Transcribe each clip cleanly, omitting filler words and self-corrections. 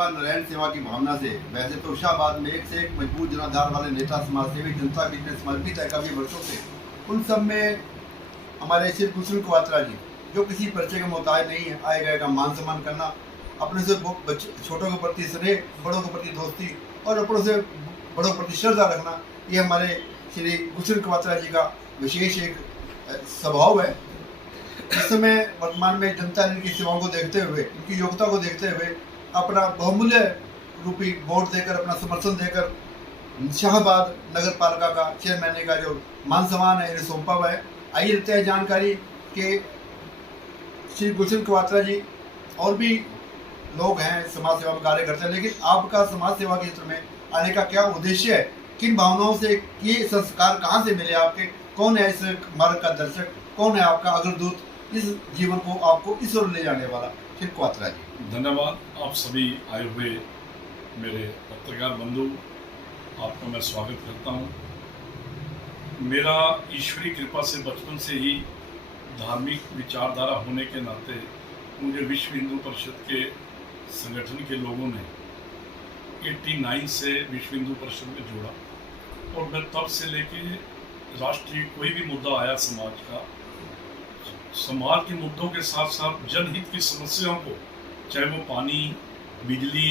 सेवा नारायण सेवा की भावना से वैसे तो शाहबाद में एक से एक मजबूत जनाधार वाले नेता, समाज सेवी, जनता बीच में समर्पित है काफ़ी वर्षों से। उन सब में हमारे श्री गुलशन कवात्रा जी, जो किसी परिचय का मोहताज नहीं है, आए गए का मान सम्मान करना, अपने से छोटों के प्रति स्नेह, बड़ों के प्रति दोस्ती और अपनों से बड़ों के प्रति श्रद्धा रखना, ये हमारे श्री गुलशन कवात्रा जी का विशेष एक स्वभाव है। इस समय वर्तमान में जनता ने इनकी सेवाओं को देखते हुए, इनकी योग्यता को देखते हुए अपना बहुमूल्य रूपी वोट देकर, अपना समर्थन देकर शाहबाद नगर पालिका का चेयरमैन का जो मान सम्मान है इन्हें सौंपा हुआ है। आइए लेते हैं जानकारी कि श्री गुलशन कवात्रा जी और भी लोग हैं, समाज सेवा में कार्य करते हैं, लेकिन आपका समाज सेवा के क्षेत्र में आने का क्या उद्देश्य है? किन भावनाओं से ये संस्कार कहाँ से मिले आपके? कौन है इस मार्ग का दर्शक? कौन है आपका अग्रदूत, इस जीवन को आपको इस ओर ले जाने वाला? श्री कवात्रा जी, धन्यवाद। आप सभी आए हुए मेरे पत्रकार बंधु, आपका मैं स्वागत करता हूँ। मेरा ईश्वरीय कृपा से बचपन से ही धार्मिक विचारधारा होने के नाते मुझे विश्व हिंदू परिषद के संगठन के लोगों ने 89 से विश्व हिंदू परिषद में जोड़ा और मैं तब से लेके राष्ट्रीय कोई भी मुद्दा आया समाज का, समाज के मुद्दों के साथ साथ जनहित की समस्याओं को, चाहे वो पानी, बिजली,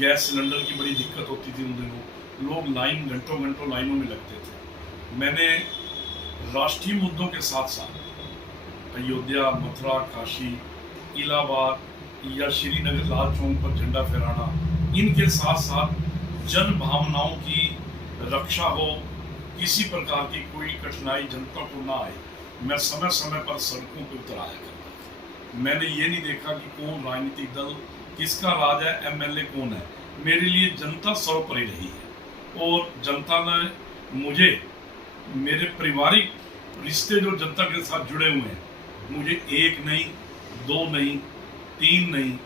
गैस सिलेंडर की बड़ी दिक्कत होती थी उन दिनों, लोग घंटों घंटों लाइनों में लगते थे। मैंने राष्ट्रीय मुद्दों के साथ साथ अयोध्या, मथुरा, काशी, इलाहाबाद या श्रीनगर लाल चौक पर झंडा फहराना, इनके साथ साथ जन भावनाओं की रक्षा हो, किसी प्रकार की कोई कठिनाई जनता को ना आए, मैं समय समय पर सड़कों पर उतर आया करता था। मैंने ये नहीं देखा कि कौन राजनीतिक दल, किसका राज है, एमएलए कौन है। मेरे लिए जनता सर्वोपरि रही है और जनता ने मुझे, मेरे पारिवारिक रिश्ते जो जनता के साथ जुड़े हुए हैं, मुझे 1 नहीं, 2 नहीं, 3 नहीं,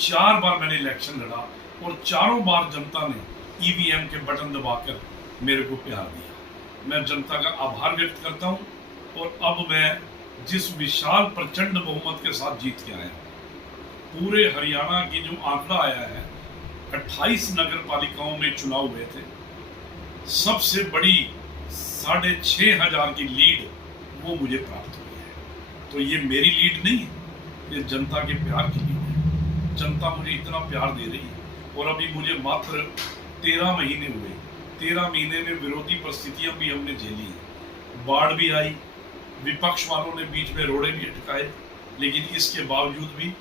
4 बार मैंने इलेक्शन लड़ा और चारों बार जनता ने ईवीएम के बटन दबाकर मेरे को प्यार दिया। मैं जनता का आभार व्यक्त करता हूँ और अब मैं जिस विशाल प्रचंड बहुमत के साथ जीत के आया, पूरे हरियाणा की जो आंकड़ा आया है, 28 नगर पालिकाओं में चुनाव हुए थे, सबसे बड़ी 6500 की लीड वो मुझे प्राप्त हुई है। तो ये मेरी लीड नहीं है, ये जनता के प्यार की लीड है। जनता मुझे इतना प्यार दे रही है और अभी मुझे मात्र 13 महीने हुए। 13 महीने में विरोधी परिस्थितियां भी हमने झेली है, बाढ़ भी आई, विपक्ष वालों ने बीच में रोड़े भी अटकाए, लेकिन इसके बावजूद भी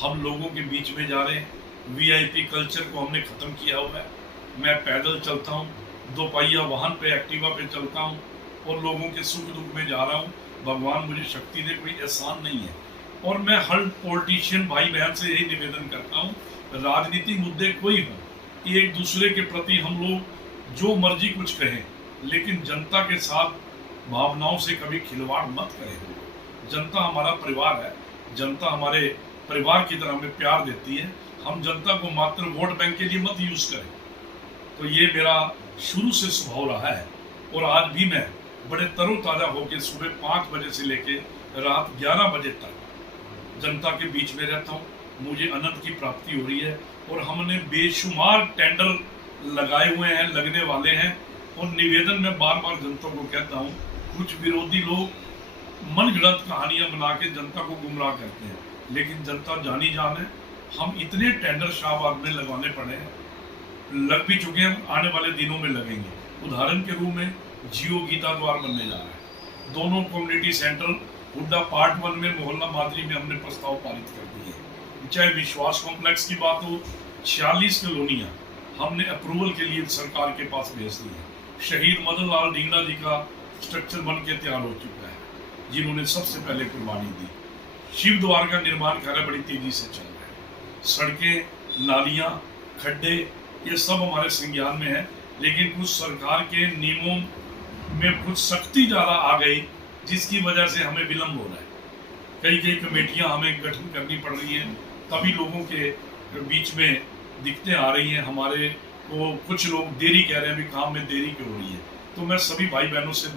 हम लोगों के बीच में जा रहे हैं। वीआईपी कल्चर को हमने ख़त्म किया हुआ है। मैं पैदल चलता हूँ, 2 पहिया वाहन पे, एक्टिवा पे चलता हूँ और लोगों के सुख दुख में जा रहा हूँ। भगवान मुझे शक्ति दे, कोई एहसान नहीं है। और मैं हर पॉलिटिशियन भाई बहन से यही निवेदन करता हूँ, राजनीतिक मुद्दे कोई हो, एक दूसरे के प्रति हम लोग जो मर्जी कुछ कहें, लेकिन जनता के साथ भावनाओं से कभी खिलवाड़ मत करें। जनता हमारा परिवार है, जनता हमारे परिवार की तरह हमें प्यार देती है। हम जनता को मात्र वोट बैंक के लिए मत यूज करें। तो ये मेरा शुरू से स्वभाव रहा है और आज भी मैं बड़े तरोताज़ा होकर सुबह 5 बजे से लेके रात 11 बजे तक जनता के बीच में रहता हूँ। मुझे अनंत की प्राप्ति हो रही है और हमने बेशुमार टेंडर लगाए हुए हैं, लगने वाले हैं। और निवेदन में बार बार जनता को कहता हूँ, कुछ विरोधी लोग मनगढ़ंत कहानियां बना के जनता को गुमराह करते हैं, लेकिन जनता जानी जान है। हम इतने टेंडर शाहबाद में लगवाने पड़े हैं, लग भी चुके हैं, आने वाले दिनों में लगेंगे। उदाहरण के रूप में जियो गीता द्वार बनने जा रहा है। दोनों कम्युनिटी सेंटर हुड्डा पार्ट 1 में, मोहल्ला मादरी में हमने प्रस्ताव पारित कर दिए। चाहे विश्वास कॉम्प्लेक्स की बात हो, 46 कॉलोनियां हमने अप्रूवल के लिए सरकार के पास भेज दी है। शहीद मदन लाल ढींगरा जी का स्ट्रक्चर बन के तैयार हो चुका है, जिन्होंने सबसे पहले कुर्बानी दी। शिव द्वार का निर्माण कार्य बड़ी तेजी से चल रहा है। सड़कें, नालियां, खड्डे, ये सब हमारे संज्ञान में है, लेकिन कुछ सरकार के नियमों में कुछ सख्ती ज़्यादा आ गई, जिसकी वजह से हमें विलम्ब हो रहा है। कई कमेटियां हमें गठन करनी पड़ रही हैं, तभी लोगों के बीच में दिक्कतें आ रही हैं। हमारे को कुछ लोग देरी कह रहे हैं, भी काम में देरी क्यों हो रही है। तो मैं सभी भाई बहनों से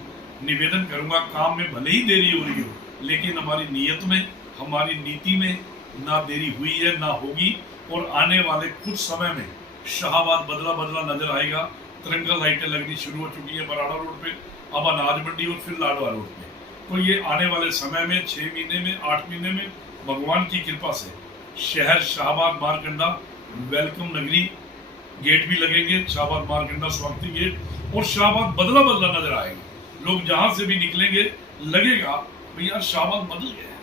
निवेदन करूंगा, काम में भले ही देरी हो रही हो, लेकिन हमारी नीयत में, हमारी नीति में ना देरी हुई है ना होगी। और आने वाले कुछ समय में शाहबाद बदला बदला नजर आएगा। तिरंगा लाइटें लगनी शुरू हो चुकी है बराड़ा रोड पे, अब अनाज मंडी और फिर लाडवा रोड पे। तो ये आने वाले समय में 6 महीने में 8 महीने में भगवान की कृपा से शहर शाहबाद मारकंडा वेलकम नगरी गेट भी लगेंगे, शाहबाद मारकंडा स्वागती गेट, और शाहबाद बदला बदला नजर आएगा। लोग जहां से भी निकलेंगे लगेगा भाई यार शाहबाद बदल गया है,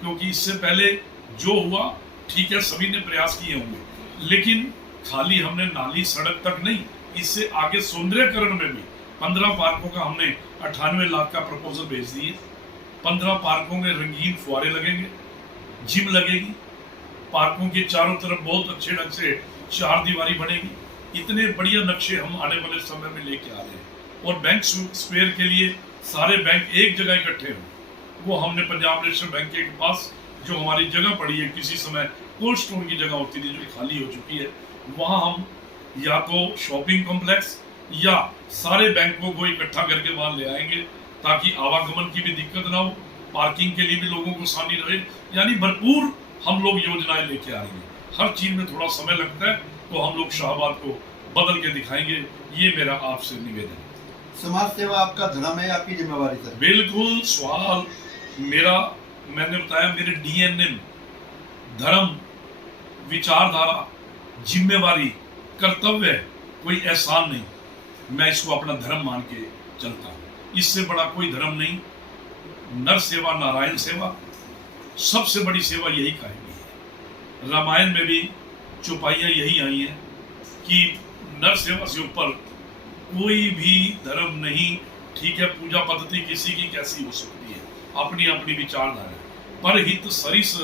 क्योंकि इससे पहले जो हुआ ठीक है सभी ने प्रयास किए होंगे, लेकिन खाली हमने नाली सड़क तक नहीं, इससे आगे सौंदर्यकरण में भी 15 पार्कों का हमने 98 लाख का प्रपोजल भेज दिए। 15 पार्कों में रंगीन फुहारे लगेंगे, जिम लगेगी, पार्कों के चारों तरफ बहुत अच्छे ढंग से 4 दीवारी बनेगी। इतने बढ़िया नक्शे हम आने वाले समय में लेके आ रहे हैं। और बैंक स्क्वायर के लिए सारे बैंक एक जगह इकट्ठे हों, वो हमने पंजाब नेशनल बैंक के पास जो हमारी जगह पड़ी है, किसी समय कोल्ड स्टोर की जगह होती थी जो खाली हो चुकी है, वहां हम या तो शॉपिंग कॉम्प्लेक्स या सारे बैंकों को इकट्ठा करके वहां ले आएंगे, ताकि आवागमन की भी दिक्कत ना हो, पार्किंग के लिए भी लोगों को आसानी रहे। यानी भरपूर हम लोग योजनाएं लेके आ रही हैं। हर चीज में थोड़ा समय लगता है, तो हम लोग शाहबाद को बदल के दिखाएंगे। ये मेरा आपसे निवेदन है। समाज सेवा आपका धर्म है, आपकी जिम्मेवारी सर? बिल्कुल सवाल मेरा, मैंने बताया मेरे डीएनए धर्म, विचारधारा, जिम्मेवारी, कर्तव्य, कोई एहसान नहीं। मैं इसको अपना धर्म मान के चलता हूं। इससे बड़ा कोई धर्म नहीं। नर सेवा नारायण सेवा, सबसे बड़ी सेवा यही कहेंगी है। रामायण में भी चौपाइयां यही आई हैं कि नर सेवा से ऊपर कोई भी धर्म नहीं। ठीक है, पूजा पद्धति किसी की कैसी हो सकती है, अपनी अपनी विचारधारा, परहित सरिस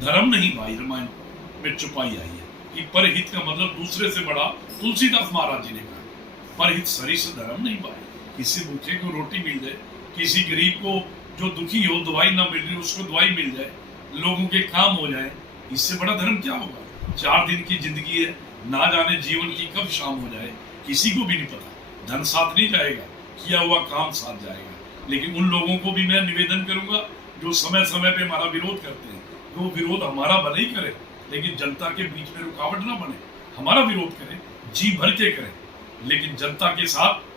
धर्म नहीं भाई। रामायण में चौपाई आई है कि परहित का मतलब दूसरे से बड़ा, तुलसीदास महाराज जी ने कहा परहित सरिस धर्म नहीं भाई। किसी भूखे को रोटी मिल जाए, किसी गरीब को जो दुखी हो दवाई ना मिल रही उसको दवाई मिल जाए, लोगों के काम हो जाए, इससे बड़ा धर्म क्या होगा। 4 दिन की जिंदगी है, ना जाने जीवन की कब शाम हो जाए किसी को भी नहीं पता। धन साथ नहीं जाएगा, किया हुआ काम साथ जाएगा। लेकिन उन लोगों को भी मैं निवेदन करूंगा जो समय समय पे हमारा विरोध करते हैं, वो विरोध हमारा भले ही करे, लेकिन जनता के बीच में रुकावट ना बने। हमारा विरोध करें, जी भर के करें, लेकिन जनता के साथ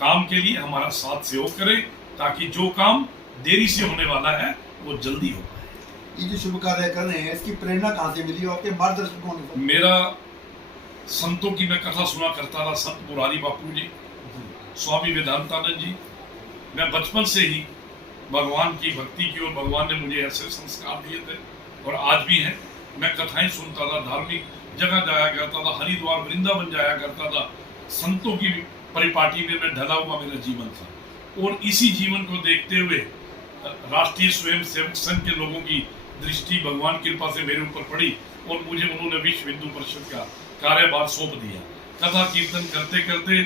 काम के लिए हमारा साथ सहयोग करें, ताकि जो काम देरी से होने वाला है वो जल्दी हो पाए। ये जो शुभ कार्य कर रहे हैं, इसकी प्रेरणा कहाँ से मिली, आपके मार्गदर्शक कौन है? मेरा संतों की मैं कथा सुना करता था, संत मुरारी बापू जी, स्वामी वेदांतानंद जी। मैं बचपन से ही भगवान की भक्ति की और भगवान ने मुझे ऐसे संस्कार दिए थे और आज भी हैं। मैं कथाएं सुनता था, धार्मिक जगह जाया करता था, हरिद्वार वृंदावन जाया करता था। संतों की परिपाटी में मैं ढला हुआ मेरा जीवन था। और इसी जीवन को देखते हुए राष्ट्रीय स्वयं सेवक संघ के लोगों की दृष्टि भगवान की कृपा से मेरे ऊपर पड़ी और मुझे उन्होंने विश्व हिंदू परिषद का कार्यभार सौंप दिया। कथा कीर्तन करते करते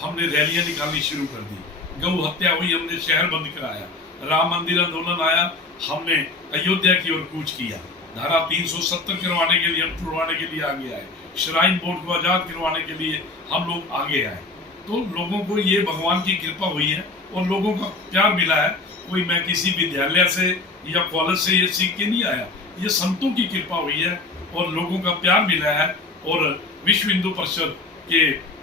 हमने रैलियां निकालनी शुरू कर दी। गौ हत्या हुई, हमने शहर बंद कराया। राम मंदिर आंदोलन आया, हमने अयोध्या की ओर कूच किया। धारा 370 करवाने के लिए, हम तुड़वाने के लिए आगे आए। श्राइन बोर्ड को आजाद करवाने के लिए हम लोग आगे आए। तो लोगों को ये भगवान की कृपा हुई है और लोगों का प्यार मिला है। कोई मैं किसी विद्यालय से या कॉलेज से ये सीख के नहीं आया, ये संतों की कृपा हुई है और लोगों का प्यार मिला है। और विश्व हिंदू परिषद के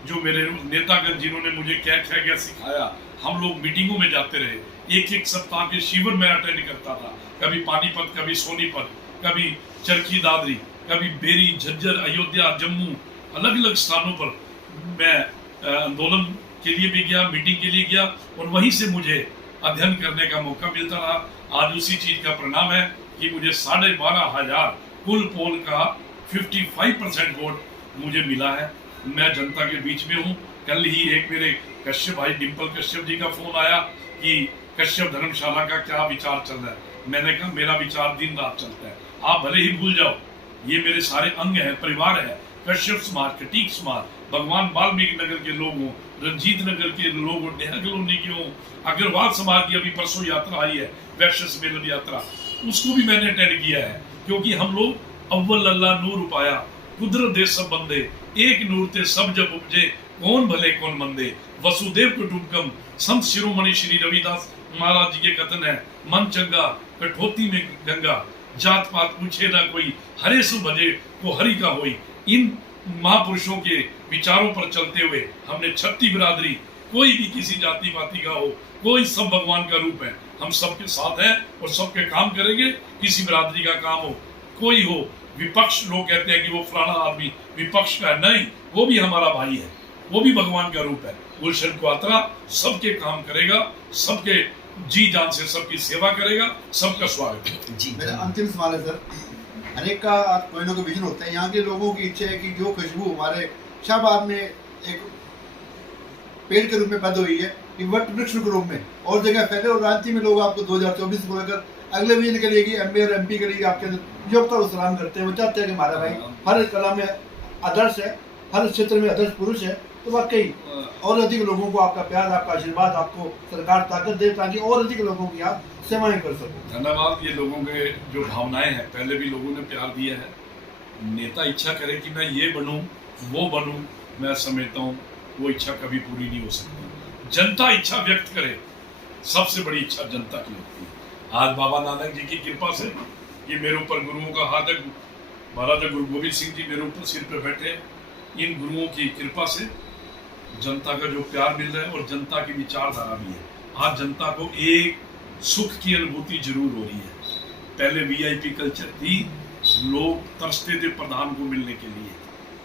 जो मेरे नेतागण जिन्होंने मुझे क्या क्या क्या सिखाया, हम लोग मीटिंगों में जाते रहे। एक सप्ताह के शिविर में अटेंड करता था, कभी पानीपत, कभी सोनीपत, कभी चरखी दादरी, कभी बेरी, झज्जर, अयोध्या, जम्मू, अलग अलग स्थानों पर मैं आंदोलन के लिए भी गया, मीटिंग के लिए गया और वहीं से मुझे अध्ययन करने का मौका मिलता रहा। आज उसी चीज का परिणाम है कि मुझे 12,500 कुल पोल का 55% वोट मुझे मिला है। मैं जनता के बीच में हूँ। कल ही एक मेरे कश्यप भाई डिम्पल कश्यप जी का फोन आया कि कश्यप धर्मशाला का क्या विचार चल रहा है। मैंने कहा मेरा विचार दिन रात चलता है, आप भले ही भूल जाओ, ये मेरे सारे अंग हैं, परिवार है। कश्यप समाज, कटीक समाज, भगवान वाल्मीकि नगर के लोग हों, रंजीत नगर के लोग हों, डेहरा कॉलोनी के हों, अग्रवाल समाज की अभी परसों यात्रा आई है, वैश्य सम्मेलन यात्रा, उसको भी मैंने अटेंड किया है। क्योंकि हम लोग अव्वल अल्लाह नूर उपाया, कुदरत दे सब बंदे, एक नूर ते सब जब उपजे, कौन भले कौन मंदे, वसुदेव कुटुंबकम। संत शिरोमणि श्री रविदास महाराज जी के कथन है, मन चंगा कठोती में गंगा, जात पात पूछे ना कोई, हरे सु भजे को हरि का होई। इन महापुरुषों के विचारों पर चलते हुए हमने छत्ती बिरादरी, कोई भी किसी जाति पाति का हो, कोई सब भगवान का रूप है, हम सबके साथ हैं और सबके काम करेंगे। किसी बिरादरी का काम हो, कोई हो, विपक्ष लोग कहते हैं कि वो फलाना आदमी विपक्ष का है, नहीं, वो भी हमारा भाई है, वो भी भगवान का रूप है। गुलशन क्वात्रा सबके काम करेगा, सबके जी जान से सबकी सेवा करेगा, सबका स्वागत है जी। मेरा अंतिम सवाल है सर, हर एक का कोई ना कोई विजन होता है। यहाँ के लोगों की इच्छा है कि जो खुशबू हमारे शाहबाद में एक पेड़ के रूप में पैदा हुई है, कि वट वृक्ष के रूप में और जगह फैले, और रांची में लोग आपको 2024 को लेकर अगले विजन के लिए कि एमपी और एमपी के लिए आपके अंदर योग्यता और सलाम करते हैं। वो चाहते हैं कि हमारा भाई हर कला में आदर्श है, हर क्षेत्र में आदर्श पुरुष है। तो वाकई और अधिक लोगों को आपका प्यार, आपका आशीर्वाद, आपको सरकार ताकत दे ताकि और अधिक लोगों की आप सेवाएं कर सको। धन्यवाद। ये लोगों के जो भावनाएं हैं, पहले भी लोगों ने प्यार दिया है। नेता इच्छा करे कि मैं ये बनूं, वो बनूं, मैं समझता हूँ वो इच्छा कभी पूरी नहीं हो सकती। जनता इच्छा व्यक्त करे, सबसे बड़ी इच्छा जनता की होती है। आज बाबा नानक जी की कृपा से ये मेरे ऊपर गुरुओं का हाथ है। महाराजा गुरु गोविंद सिंह जी मेरे ऊपर सिर पे बैठे, इन गुरुओं की कृपा से जनता का जो प्यार मिल रहा है और जनता की विचारधारा भी है। आज जनता को एक सुख की अनुभूति जरूर हो रही है। पहले वीआईपी कल्चर थी, लोग तरसते थे प्रधान को मिलने के लिए,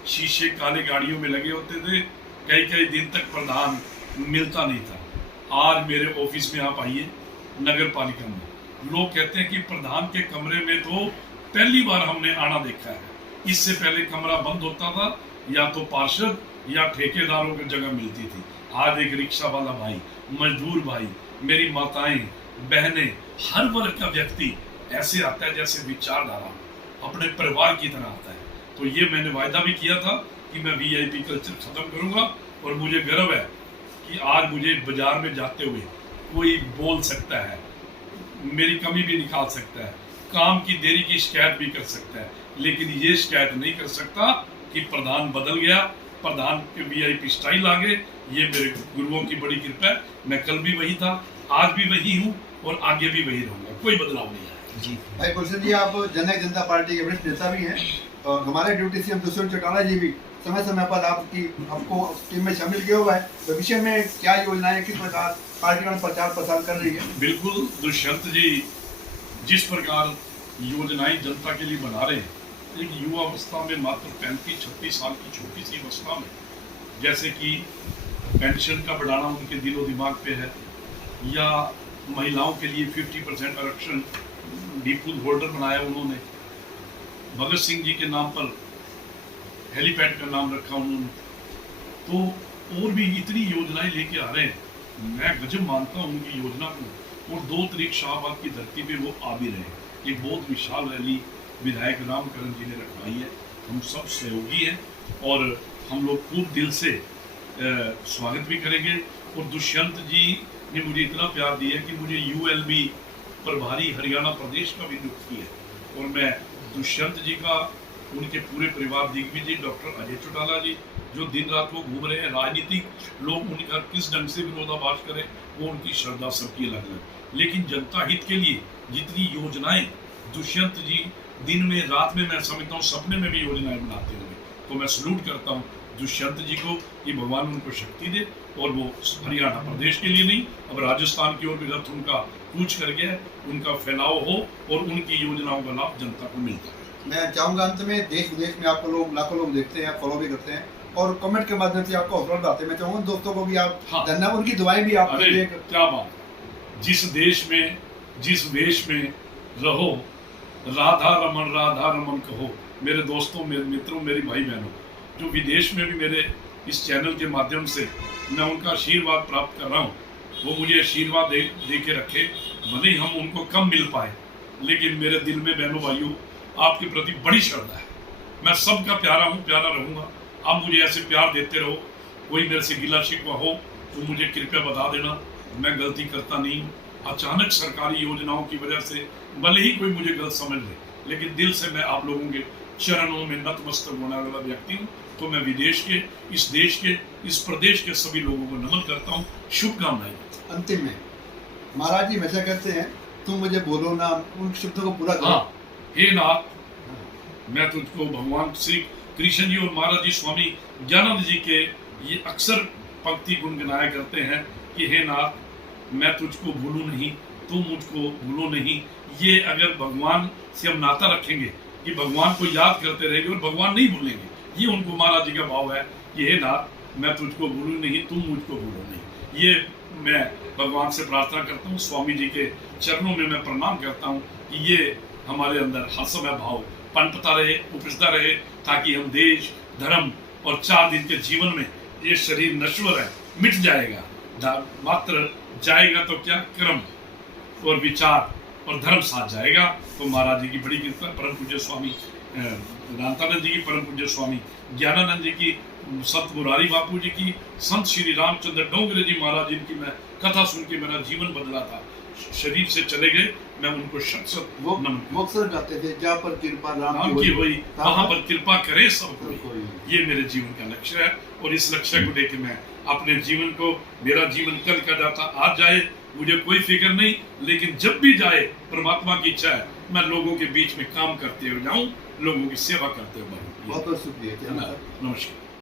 शीशे काले गाड़ियों में लगे होते थे, कई कई दिन तक प्रधान मिलता नहीं था। आज मेरे ऑफिस में आप आइए, नगर पालिका में, लोग कहते हैं कि प्रधान के कमरे में तो पहली बार हमने आना देखा है। इससे पहले कमरा बंद होता था, या तो पार्षद या ठेकेदारों की जगह मिलती थी। आज एक रिक्शा वाला भाई, मजदूर भाई, मेरी माताएं, बहनें, हर वर्ग का व्यक्ति ऐसे आता है जैसे विचारधारा अपने परिवार की तरह आता है। तो ये मैंने वायदा भी किया था कि मैं वीआईपी कल्चर खत्म करूंगा, और मुझे गर्व है कि आज मुझे बाजार में जाते हुए कोई बोल सकता है, मेरी कमी भी निकाल सकता है, काम की देरी की शिकायत भी कर सकता है, लेकिन ये शिकायत नहीं कर सकता कि प्रधान बदल गया, प्रधान के वीआईपी स्टाइल आ गए। ये मेरे गुरुओं की बड़ी कृपा है। मैं कल भी वही था, आज भी वही हूँ और आगे भी वही रहूंगा, कोई बदलाव नहीं है जी। भाई गुलशन जी, आप जननायक जनता पार्टी के वरिष्ठ नेता भी हैं, और हमारे ड्यूटी सीएम दुष्यंत चौटाला जी भी समय समय पर आपको टीम में शामिल किया हुआ है। भविष्य में क्या योजनाएं, किस प्रकार पार्टी का प्रचार प्रसार कर रही है? बिल्कुल, दुष्यंत जी जिस प्रकार योजनाएं जनता के लिए बना रहे हैं, एक युवा अवस्था में मात्र 35-36 साल की छोटी सी अवस्था में, जैसे कि पेंशन का बढ़ाना उनके दिलो दिमाग पे है, या महिलाओं के लिए 50% आरक्षण डिपो होल्डर बनाया उन्होंने, भगत सिंह जी के नाम पर हेलीपैड का नाम रखा उन्होंने, तो और भी इतनी योजनाएं लेके आ रहे हैं। मैं गजब मानता हूँ उनकी योजना को, और 2 तारीख शाहबाद की धरती पे वो आ भी रहे। एक बहुत विशाल रैली विधायक रामकरण जी ने रखवाई है, हम सब सहयोगी हैं और हम लोग खूब दिल से स्वागत भी करेंगे। और दुष्यंत जी ने मुझे इतना प्यार दिया कि मुझे यूएलबी प्रभारी हरियाणा प्रदेश का भी नियुक्त किया है, और मैं दुष्यंत जी का, उनके पूरे परिवार दिग्विजय डॉक्टर अजय चौटाला जी, जो दिन रात वो घूम रहे हैं, राजनीतिक लोग उनका किस ढंग से विरोधाभास करें, वो उनकी श्रद्धा सबकी अलग अलग, लेकिन जनता हित के लिए जितनी योजनाएं दुष्यंत जी दिन में रात में, मैं समझता हूँ सपने में भी योजनाएं बनाते हुए, तो मैं सलूट करता हूँ दुष्यंत जी को कि भगवान उनको शक्ति दे, और वो हरियाणा प्रदेश के लिए नहीं, अब राजस्थान की ओर भी रथ उनका कूच कर गया, उनका फैलाव हो और उनकी योजनाओं का लाभ जनता को मिलता है। मैं चाहूँगा अंत में, देश विदेश में आपको लोग, लाखों लोग देखते हैं, फॉलो भी करते हैं और कमेंट के माध्यम से आपको हौसला बढ़ाते हैं। मैं चाहूँगा दोस्तों को भी आप धन्यवाद, उनकी दुआएं भी आप। अरे क्या बात, जिस देश में जिस वेश में रहो, राधा रमन कहो। मेरे दोस्तों, मेरे मित्रों, मेरी भाई बहनों, जो विदेश में भी मेरे इस चैनल के माध्यम से मैं उनका आशीर्वाद प्राप्त कर रहा हूँ, वो मुझे आशीर्वाद दे के रखे। भले ही हम उनको कम मिल पाए, लेकिन मेरे दिल में बहनों भाइयों आपके प्रति बड़ी श्रद्धा है। मैं सबका प्यारा हूँ, प्यारा रहूँगा। आप मुझे ऐसे प्यार देते रहो। कोई मेरे से गिला शिकवा हो तो मुझे कृपया बता देना, मैं गलती करता नहीं हूँ। अचानक सरकारी योजनाओं की वजह से भले ही कोई मुझे गलत समझ ले, लेकिन दिल से मैं आप लोगों के चरणों में नतमस्तक होने वाला व्यक्ति हूँ। तो मैं विदेश के, इस देश के, इस प्रदेश के सभी लोगों को नमन करता हूँ, शुभकामनाएं। अंतिम में महाराज जी हमेशा कहते हैं, तुम मुझे बोलो ना, उन शब्दों को पूरा करो। हाँ, हे नाथ, मैं तुझको भगवान श्री कृष्ण जी और महाराज जी स्वामी ज्ञानानंद जी के ये अक्सर पंक्ति गुनगुनाया करते हैं कि हे नाथ, मैं तुझको भूलूं नहीं, तुम मुझको भूलो नहीं। ये अगर भगवान से हम नाता रखेंगे कि भगवान को याद करते रहेंगे और भगवान नहीं भूलेंगे, ये उनको महाराज जी का भाव है कि हे नाथ, मैं तुझको भूलूं नहीं, तुम मुझको भूलो नहीं। ये मैं भगवान से प्रार्थना करता हूँ, स्वामी जी के चरणों में मैं प्रणाम करता हूँ कि ये हमारे अंदर हर समय भाव पनपता रहे, उपजता रहे, ताकि हम देश, धर्म और 4 दिन के जीवन में, ये शरीर नश्वर है, मिट जाएगा, मात्र जाएगा तो क्या, कर्म और विचार और धर्म साथ जाएगा। तो महाराज जी की बड़ी कृपा, परम पूज्य स्वामी रामतानंद जी की, परम पूज्य स्वामी ज्ञानानंद जी की, संत मुरारी बापू जी की, संत श्री रामचंद्र डोंगरे जी महाराज जी की मैं कथा सुन के मेरा जीवन बदला था। शरीर से चले गए, मैं उनको शत शत नमन। वो अक्सर कहते थे, जहाँ पर कृपा राम की हुई वहां पर कृपा करे सब कोई। ये मेरे जीवन का लक्ष्य है और इस लक्ष्य को लेकर मैं अपने जीवन को, मेरा जीवन कल का जाता आज जाए मुझे कोई फिक्र नहीं, लेकिन जब भी जाए परमात्मा की इच्छा है मैं लोगों के बीच में काम करते हुए जाऊं, लोगों की सेवा करते हुए बढ़ूं। बहुत बहुत शुक्रिया। नमस्कार।